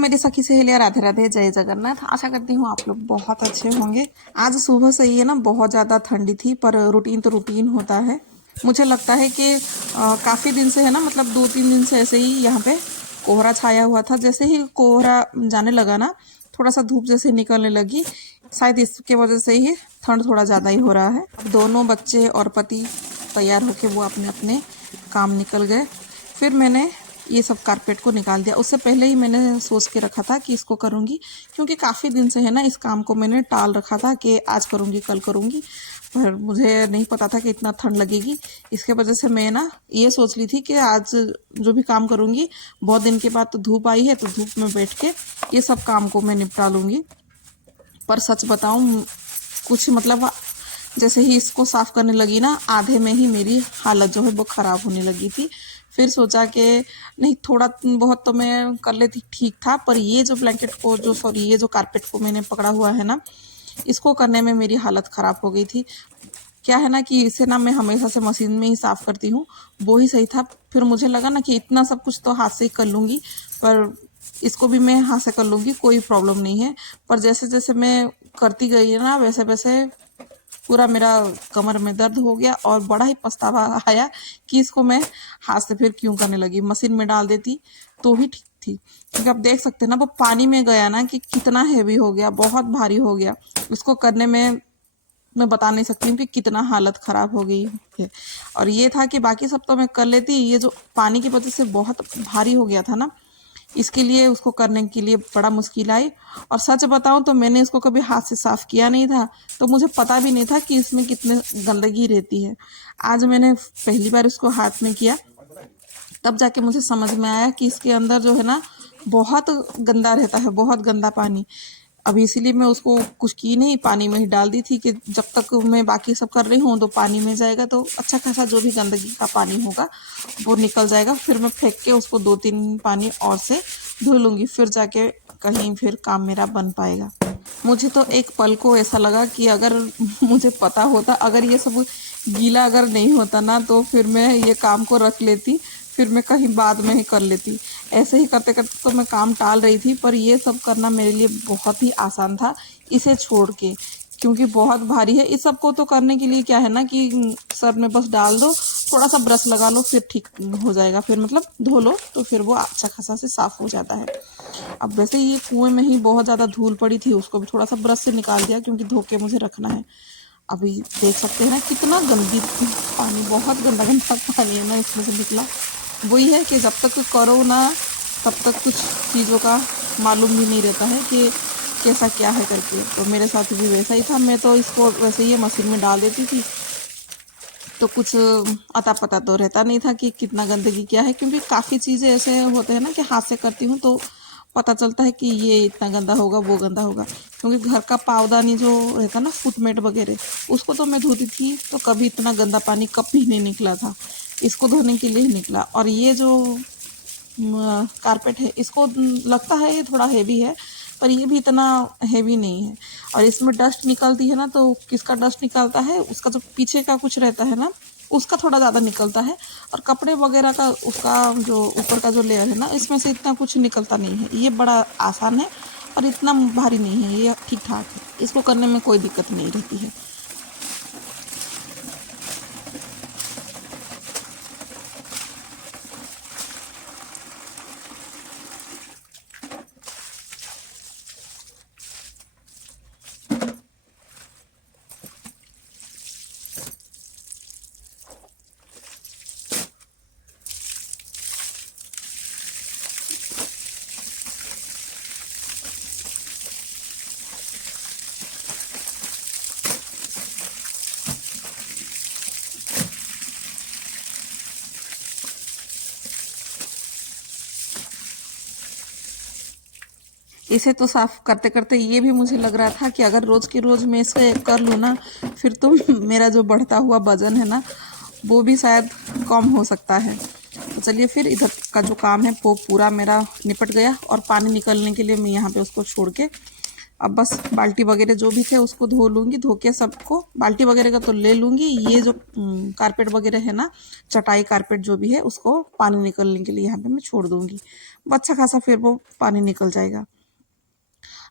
मेरी सखी सहेलियां, राधे राधे, जय जगन्नाथ। आशा करती हूँ आप लोग बहुत अच्छे होंगे। आज सुबह से ही है ना, बहुत ज़्यादा ठंडी थी, पर रूटीन तो रूटीन होता है। मुझे लगता है कि काफ़ी दिन से है ना, मतलब 2-3 दिन से ऐसे ही यहाँ पे कोहरा छाया हुआ था। जैसे ही कोहरा जाने लगा ना, थोड़ा सा धूप जैसे निकलने लगी, शायद इसके वजह से ही ठंड थोड़ा ज़्यादा ही हो रहा है। अब दोनों बच्चे और पति तैयार होके वो अपने अपने काम निकल गए। फिर मैंने ये सब कारपेट को निकाल दिया। उससे पहले ही मैंने सोच के रखा था कि इसको करूँगी, क्योंकि काफ़ी दिन से है ना इस काम को मैंने टाल रखा था कि आज करूँगी कल करूँगी, पर मुझे नहीं पता था कि इतना ठंड लगेगी। इसके वजह से मैं ना ये सोच ली थी कि आज जो भी काम करूँगी, बहुत दिन के बाद तो धूप आई है, तो धूप में बैठ के ये सब काम को मैं निपटा लूँगी। पर सच बताऊँ, कुछ मतलब जैसे ही इसको साफ़ करने लगी ना, आधे में ही मेरी हालत जो है वो ख़राब होने लगी थी। फिर सोचा कि नहीं, थोड़ा बहुत तो मैं कर लेती, ठीक था, पर ये जो ब्लैंकेट को जो सॉरी ये जो कारपेट को मैंने पकड़ा हुआ है ना, इसको करने में मेरी हालत ख़राब हो गई थी। क्या है ना कि इसे ना मैं हमेशा से मशीन में ही साफ़ करती हूँ, वो ही सही था। फिर मुझे लगा ना कि इतना सब कुछ तो हाथ से ही कर लूँगी, पर इसको भी मैं हाथ से कर लूँगी, कोई प्रॉब्लम नहीं है। पर जैसे जैसे मैं करती गई ना, वैसे वैसे पूरा मेरा कमर में दर्द हो गया और बड़ा ही पछतावा आया कि इसको मैं हाथ से फिर क्यों करने लगी। मशीन में डाल देती तो ही ठीक थी, क्योंकि आप देख सकते हैं ना, वो पानी में गया ना कि कितना हैवी हो गया, बहुत भारी हो गया। उसको करने में मैं बता नहीं सकती हूँ कि कितना हालत ख़राब हो गई है। और ये था कि बाकी सब तो मैं कर लेती, ये जो पानी की वजह से बहुत भारी हो गया था ना, इसके लिए उसको करने के लिए बड़ा मुश्किल आई। और सच बताऊं तो मैंने इसको कभी हाथ से साफ़ किया नहीं था, तो मुझे पता भी नहीं था कि इसमें कितने गंदगी रहती है। आज मैंने पहली बार इसको हाथ में किया, तब जाके मुझे समझ में आया कि इसके अंदर जो है ना, बहुत गंदा रहता है, बहुत गंदा पानी। अभी इसीलिए मैं उसको कुछ की नहीं, पानी में ही डाल दी थी कि जब तक मैं बाकी सब कर रही हूँ तो पानी में जाएगा, तो अच्छा खासा जो भी गंदगी का पानी होगा वो निकल जाएगा। फिर मैं फेंक के उसको 2-3 पानी और से धो लूँगी, फिर जाके कहीं फिर काम मेरा बन पाएगा। मुझे तो एक पल को ऐसा लगा कि अगर मुझे पता होता, अगर ये सब गीला अगर नहीं होता ना, तो फिर मैं ये काम को रख लेती, फिर मैं कहीं बाद में ही कर लेती। ऐसे ही करते करते तो मैं काम टाल रही थी, पर ये सब करना मेरे लिए बहुत ही आसान था इसे छोड़ के, क्योंकि बहुत भारी है। इस सब को तो करने के लिए क्या है ना कि सर में बस डाल दो, थोड़ा सा ब्रश लगा लो, फिर ठीक हो जाएगा, फिर मतलब धो लो तो फिर वो अच्छा खासा से साफ़ हो जाता है। अब वैसे ये कुएं में ही बहुत ज़्यादा धूल पड़ी थी, उसको भी थोड़ा सा ब्रश से निकाल दिया, क्योंकि धो के मुझे रखना है। अभी देख सकते हैं ना कितना गंदी पानी, बहुत गंदा गंदा पानी है ना इसमें से निकला। वही है कि जब तक करो ना, तब तक कुछ चीज़ों का मालूम भी नहीं रहता है कि कैसा क्या है करके। तो मेरे साथ भी वैसा ही था, मैं तो इसको वैसे ही मशीन में डाल देती थी, तो कुछ अता पता तो रहता नहीं था कि कितना गंदगी क्या है, क्योंकि काफ़ी चीज़ें ऐसे होते हैं ना कि हाथ से करती हूँ तो पता चलता है कि ये इतना गंदा होगा, वो गंदा होगा। क्योंकि घर का पावदानी जो रहता है ना, फुटमेट वगैरह, उसको तो मैं धोती थी तो कभी इतना गंदा पानी कभी नहीं निकला था, इसको धोने के लिए ही निकला। और ये जो कारपेट है, इसको लगता है ये थोड़ा हैवी है, पर ये भी इतना हैवी नहीं है। और इसमें डस्ट निकलती है ना, तो किसका डस्ट निकलता है, उसका जो पीछे का कुछ रहता है ना, उसका थोड़ा ज़्यादा निकलता है। और कपड़े वगैरह का, उसका जो ऊपर का जो लेयर है ना, इसमें से इतना कुछ निकलता नहीं है। ये बड़ा आसान है और इतना भारी नहीं है, ये ठीक ठाक है, इसको करने में कोई दिक्कत नहीं रहती है। इसे तो साफ करते करते ये भी मुझे लग रहा था कि अगर रोज़ की रोज़ मैं इसे कर लूँ ना, फिर तो मेरा जो बढ़ता हुआ वजन है ना, वो भी शायद कम हो सकता है। तो चलिए, फिर इधर का जो काम है वो पूरा मेरा निपट गया, और पानी निकलने के लिए मैं यहाँ पे उसको छोड़ के अब बस बाल्टी वगैरह जो भी थे उसको धो लूँगी, धो के सबको बाल्टी वगैरह का तो ले लूँगी। ये जो कारपेट वगैरह है ना, चटाई कारपेट जो भी है, उसको पानी निकलने के लिए यहाँ पे मैं छोड़ दूँगी। अच्छा खासा फिर वो पानी निकल जाएगा।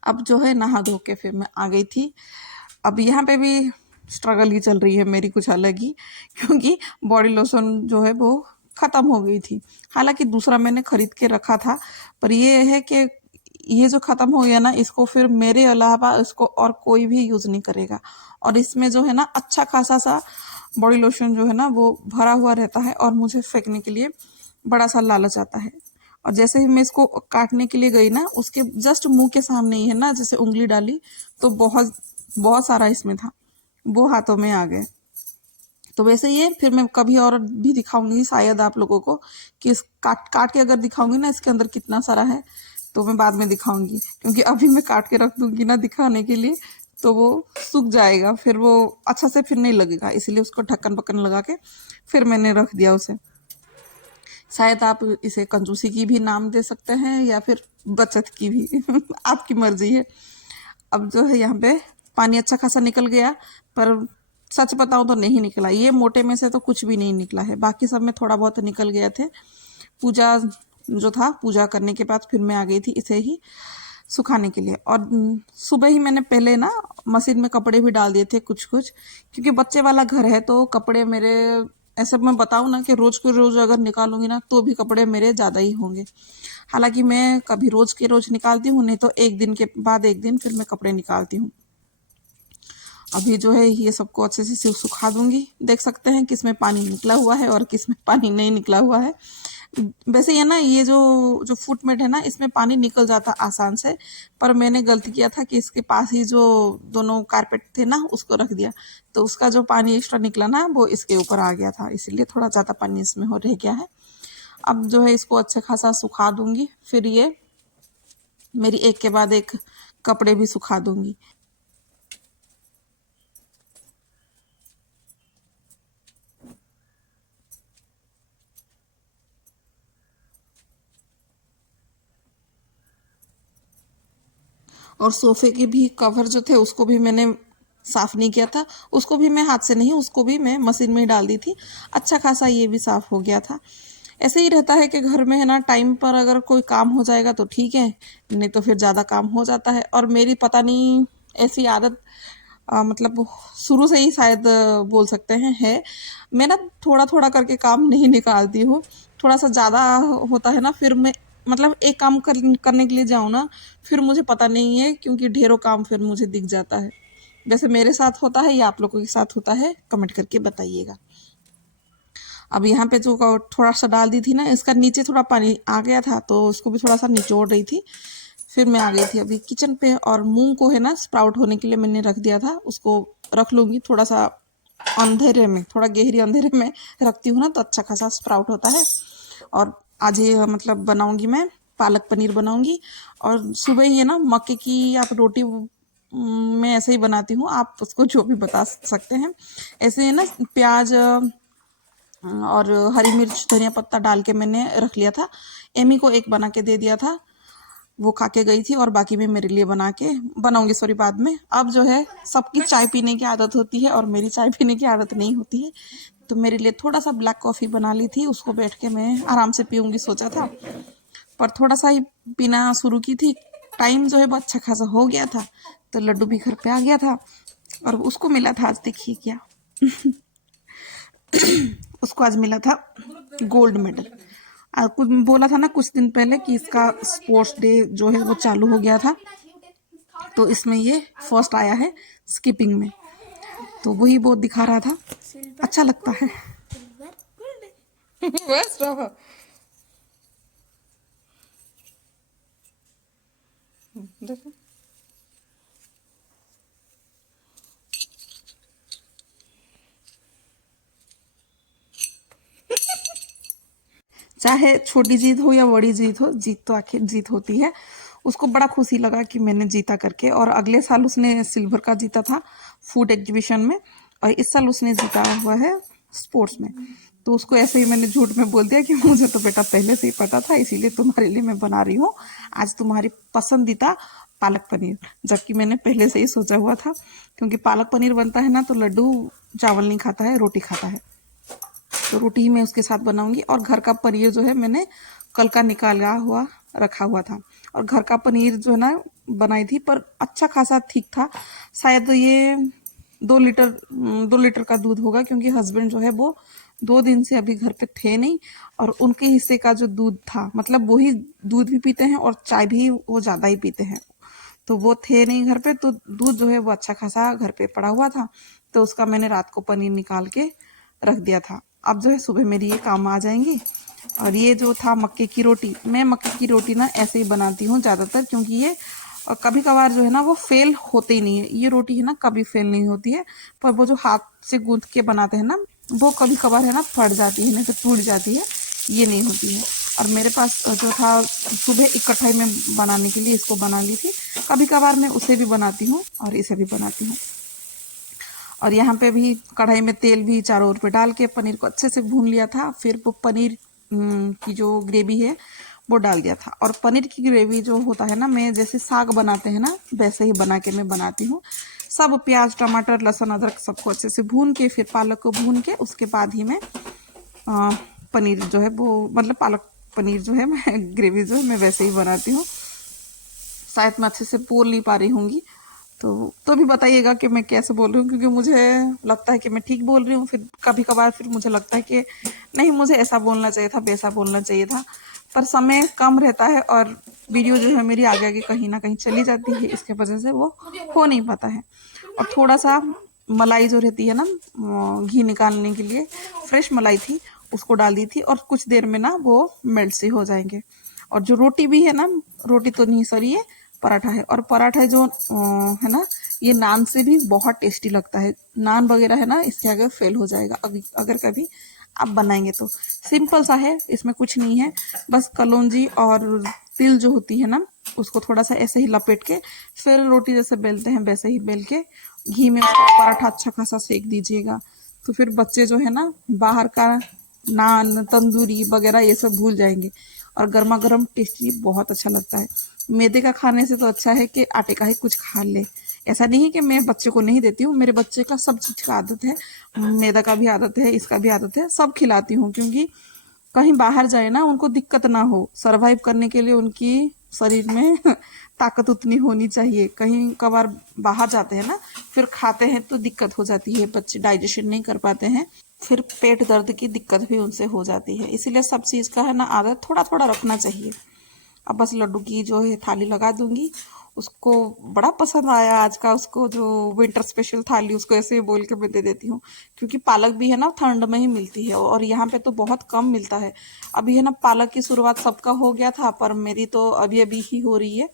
अब जो है नहा धो के फिर मैं आ गई थी। अब यहाँ पे भी स्ट्रगल ही चल रही है मेरी कुछ अलग ही, क्योंकि बॉडी लोशन जो है वो ख़त्म हो गई थी। हालांकि दूसरा मैंने ख़रीद के रखा था, पर ये है कि ये जो ख़त्म हो गया ना, इसको फिर मेरे अलावा इसको और कोई भी यूज़ नहीं करेगा। और इसमें जो है ना अच्छा खासा सा बॉडी लोशन जो है ना वो भरा हुआ रहता है, और मुझे फेंकने के लिए बड़ा सा लालच आता है। और जैसे ही मैं इसको काटने के लिए गई ना, उसके जस्ट मुंह के सामने ही है ना, जैसे उंगली डाली तो बहुत बहुत सारा इसमें था, वो हाथों में आ गए। तो वैसे ये फिर मैं कभी और भी दिखाऊंगी शायद आप लोगों को, कि इस काट काट के अगर दिखाऊंगी ना इसके अंदर कितना सारा है, तो मैं बाद में दिखाऊंगी। क्योंकि अभी मैं काट के रख दूंगी ना दिखाने के लिए, तो वो सूख जाएगा, फिर वो अच्छा से फिर नहीं लगेगा, इसलिए उसको ढक्कन पक्कन लगा के फिर मैंने रख दिया उसे। शायद आप इसे कंजूसी की भी नाम दे सकते हैं, या फिर बचत की भी आपकी मर्जी है। अब जो है यहाँ पे पानी अच्छा खासा निकल गया, पर सच बताऊँ तो नहीं निकला। ये मोटे में से तो कुछ भी नहीं निकला है, बाकी सब में थोड़ा बहुत निकल गए थे। पूजा जो था, पूजा करने के बाद फिर मैं आ गई थी इसे ही सुखाने के लिए। और सुबह ही मैंने पहले ना मशीन में कपड़े भी डाल दिए थे कुछ कुछ, क्योंकि बच्चे वाला घर है तो कपड़े मेरे, ऐसे मैं बताऊँ ना कि रोज़ के रोज़ अगर निकालूंगी ना तो भी कपड़े मेरे ज़्यादा ही होंगे। हालांकि मैं कभी रोज़ के रोज़ निकालती हूँ, नहीं तो एक दिन के बाद एक दिन फिर मैं कपड़े निकालती हूँ। अभी जो है ये सबको अच्छे से सिर्फ सुखा दूंगी। देख सकते हैं किस में पानी निकला हुआ है और किस में पानी नहीं निकला हुआ है। वैसे ये ना, ये जो जो फुटमेट है ना, इसमें पानी निकल जाता आसान से, पर मैंने गलती किया था कि इसके पास ही जो दोनों कारपेट थे ना उसको रख दिया, तो उसका जो पानी एक्स्ट्रा निकला ना वो इसके ऊपर आ गया था, इसलिए थोड़ा ज़्यादा पानी इसमें हो रह गया है। अब जो है इसको अच्छा खासा सुखा दूंगी, फिर ये मेरी एक के बाद एक कपड़े भी सुखा दूंगी। और सोफे के भी कवर जो थे उसको भी मैंने साफ नहीं किया था, उसको भी मैं हाथ से नहीं, उसको भी मैं मशीन में ही डाल दी थी। अच्छा खासा ये भी साफ हो गया था। ऐसे ही रहता है कि घर में है ना, टाइम पर अगर कोई काम हो जाएगा तो ठीक है, नहीं तो फिर ज़्यादा काम हो जाता है। और मेरी पता नहीं ऐसी आदत, मतलब शुरू से ही शायद बोल सकते हैं है। मैं ना थोड़ा थोड़ा करके काम नहीं निकालती हूँ। थोड़ा सा ज़्यादा होता है ना, फिर मैं मतलब एक काम करने के लिए जाऊँ ना, फिर मुझे पता नहीं है, क्योंकि ढेरों काम फिर मुझे दिख जाता है। वैसे मेरे साथ होता है या आप लोगों के साथ होता है, कमेंट करके बताइएगा। अब यहाँ पे जो थोड़ा सा डाल दी थी ना, इसका नीचे थोड़ा पानी आ गया था तो उसको भी थोड़ा सा निचोड़ रही थी। फिर मैं आ गई थी अभी किचन पे, और मूंग को है ना स्प्राउट होने के लिए मैंने रख दिया था, उसको रख लूँगी थोड़ा सा अंधेरे में, थोड़ा गहरी अंधेरे में रखती हूँ ना तो अच्छा खासा स्प्राउट होता है। और आज ये मतलब बनाऊँगी मैं पालक पनीर बनाऊँगी। और सुबह ही है ना मक्के की आप रोटी, मैं ऐसे ही बनाती हूँ, आप उसको जो भी बता सकते हैं। ऐसे है ना, प्याज और हरी मिर्च धनिया पत्ता डाल के मैंने रख लिया था। एमी को एक बना के दे दिया था, वो खा के गई थी, और बाकी मैं मेरे लिए बना के बनाऊंगी सॉरी बाद में। अब जो है सबकी चाय पीने की आदत होती है और मेरी चाय पीने की आदत नहीं होती है, तो मेरे लिए थोड़ा सा ब्लैक कॉफ़ी बना ली थी, उसको बैठ के मैं आराम से पीऊँगी सोचा था। पर थोड़ा सा ही पीना शुरू की थी, टाइम जो है वो अच्छा खासा हो गया था, तो लड्डू भी घर पे आ गया था, और उसको मिला था आज देखिए क्या उसको आज मिला था गोल्ड मेडल। कुछ बोला था ना कुछ दिन पहले कि इसका स्पोर्ट्स डे जो है वो चालू हो गया था, तो इसमें ये फर्स्ट आया है स्किपिंग में, तो वही बहुत दिखा रहा था, अच्छा लगता है। बस रहो। देखो चाहे छोटी जीत हो या बड़ी जीत हो, जीत तो आखिर जीत होती है। उसको बड़ा खुशी लगा कि मैंने जीता करके, और अगले साल उसने सिल्वर का जीता था फूड एग्जीबिशन में, और इस साल उसने जीता हुआ है स्पोर्ट्स में। तो उसको ऐसे ही मैंने झूठ में बोल दिया कि मुझे तो बेटा पहले से ही पता था, इसीलिए तुम्हारे लिए मैं बना रही हूँ, आज तुम्हारी पसंदीदा पालक पनीर, जबकि मैंने पहले से ही सोचा हुआ था, क्योंकि पालक पनीर बनता है ना तो लड्डू चावल नहीं खाता है, रोटी खाता है। तो रोटी ही मैं उसके साथ बनाऊंगी। और घर का पनीर जो है मैंने कल का निकाला हुआ रखा हुआ था, और घर का पनीर जो है ना बनाई थी, पर अच्छा खासा ठीक था। शायद ये 2 लीटर का दूध होगा, क्योंकि हस्बैंड जो है वो 2 दिन से अभी घर पे थे नहीं, और उनके हिस्से का जो दूध था, मतलब वही दूध भी पीते हैं और चाय भी वो ज़्यादा ही पीते हैं, तो वो थे नहीं घर पे, तो दूध जो है वो अच्छा खासा घर पे पड़ा हुआ था, तो उसका मैंने रात को पनीर निकाल के रख दिया था। अब जो है सुबह मेरी ये काम आ जाएंगी। और ये जो था मक्के की रोटी, मैं मक्के की रोटी ना ऐसे ही बनाती हूँ ज़्यादातर, क्योंकि ये कभी कभार जो है ना वो फेल होते ही नहीं है। ये रोटी है ना कभी फेल नहीं होती है, पर वो जो हाथ से गूंथ के बनाते हैं ना वो कभी कभार है ना फट जाती है, नहीं तो टूट जाती है, ये नहीं होती है। और मेरे पास जो था सुबह इकट्ठा में बनाने के लिए इसको बना ली थी। कभी कभार मैं उसे भी बनाती हूँ और इसे भी बनाती हूँ। और यहाँ पे भी कढ़ाई में तेल भी चारों ओर पे डाल के पनीर को अच्छे से भून लिया था। फिर वो पनीर की जो ग्रेवी है वो डाल दिया था। और पनीर की ग्रेवी जो होता है ना, मैं जैसे साग बनाते हैं ना वैसे ही बना के मैं बनाती हूँ। सब प्याज टमाटर लहसुन अदरक सबको अच्छे से भून के, फिर पालक को भून के, उसके बाद ही मैं पनीर जो है वो, मतलब पालक पनीर जो है मैं ग्रेवी जो है मैं वैसे ही बनाती हूँ। शायद मैं अच्छे से बोल नहीं पा रही होंगी, तो भी बताइएगा कि मैं कैसे बोल रही हूँ, क्योंकि मुझे लगता है कि मैं ठीक बोल रही हूँ, फिर कभी कभार फिर मुझे लगता है कि नहीं, मुझे ऐसा बोलना चाहिए था, वैसा बोलना चाहिए था। पर समय कम रहता है और वीडियो जो है मेरी आगे आगे कहीं ना कहीं चली जाती है, इसके वजह से वो हो नहीं पाता है। और थोड़ा सा मलाई जो रहती है ना घी निकालने के लिए, फ्रेश मलाई थी, उसको डाल दी थी, और कुछ देर में ना वो मेल्ट से हो जाएंगे। और जो रोटी भी है ना, रोटी तो नहीं सॉरी ये पराठा है, और पराठा जो है ना ये नान से भी बहुत टेस्टी लगता है। नान वगैरह है ना इसके आगे फेल हो जाएगा अगर कभी आप बनाएंगे तो। सिंपल सा है, इसमें कुछ नहीं है, बस कलौंजी और तिल जो होती है ना उसको थोड़ा सा ऐसे ही लपेट के, फिर रोटी जैसे बेलते हैं वैसे ही बेल के घी में पराठा अच्छा खासा सेक दीजिएगा। तो फिर बच्चे जो है ना बाहर का नान तंदूरी वगैरह ये सब भूल जाएंगे, और गर्मा गर्म टेस्टी बहुत अच्छा लगता है। मैदे का खाने से तो अच्छा है कि आटे का ही कुछ खा ले। ऐसा नहीं है कि मैं बच्चे को नहीं देती हूँ, मेरे बच्चे का सब चीज़ का आदत है, मैदा का भी आदत है, इसका भी आदत है, सब खिलाती हूँ, क्योंकि कहीं बाहर जाए ना उनको दिक्कत ना हो। सरवाइव करने के लिए उनकी शरीर में ताकत उतनी होनी चाहिए। कहीं कभार बाहर जाते हैं ना, फिर खाते हैं तो दिक्कत हो जाती है, बच्चे डाइजेशन नहीं कर पाते हैं, फिर पेट दर्द की दिक्कत भी उनसे हो जाती है। इसीलिए सब चीज़ का है ना आदत थोड़ा थोड़ा रखना चाहिए। अब बस लड्डू की जो है थाली लगा दूंगी। उसको बड़ा पसंद आया आज का, उसको जो विंटर स्पेशल थाली, उसको ऐसे ही बोल के मैं दे देती हूँ, क्योंकि पालक भी है ना ठंड में ही मिलती है, और यहाँ पे तो बहुत कम मिलता है। अभी है ना पालक की शुरुआत सबका हो गया था, पर मेरी तो अभी अभी ही हो रही है।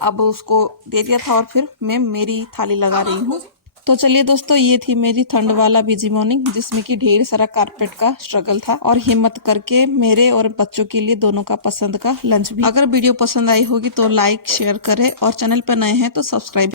अब उसको दे दिया था और फिर मैं मेरी थाली लगा रही हूँ। तो चलिए दोस्तों, ये थी मेरी ठंड वाला बिजी मॉर्निंग, जिसमें कि ढेर सारा कारपेट का स्ट्रगल था, और हिम्मत करके मेरे और बच्चों के लिए दोनों का पसंद का लंच भी। अगर वीडियो पसंद आई होगी तो लाइक शेयर करें, और चैनल पर नए हैं तो सब्सक्राइब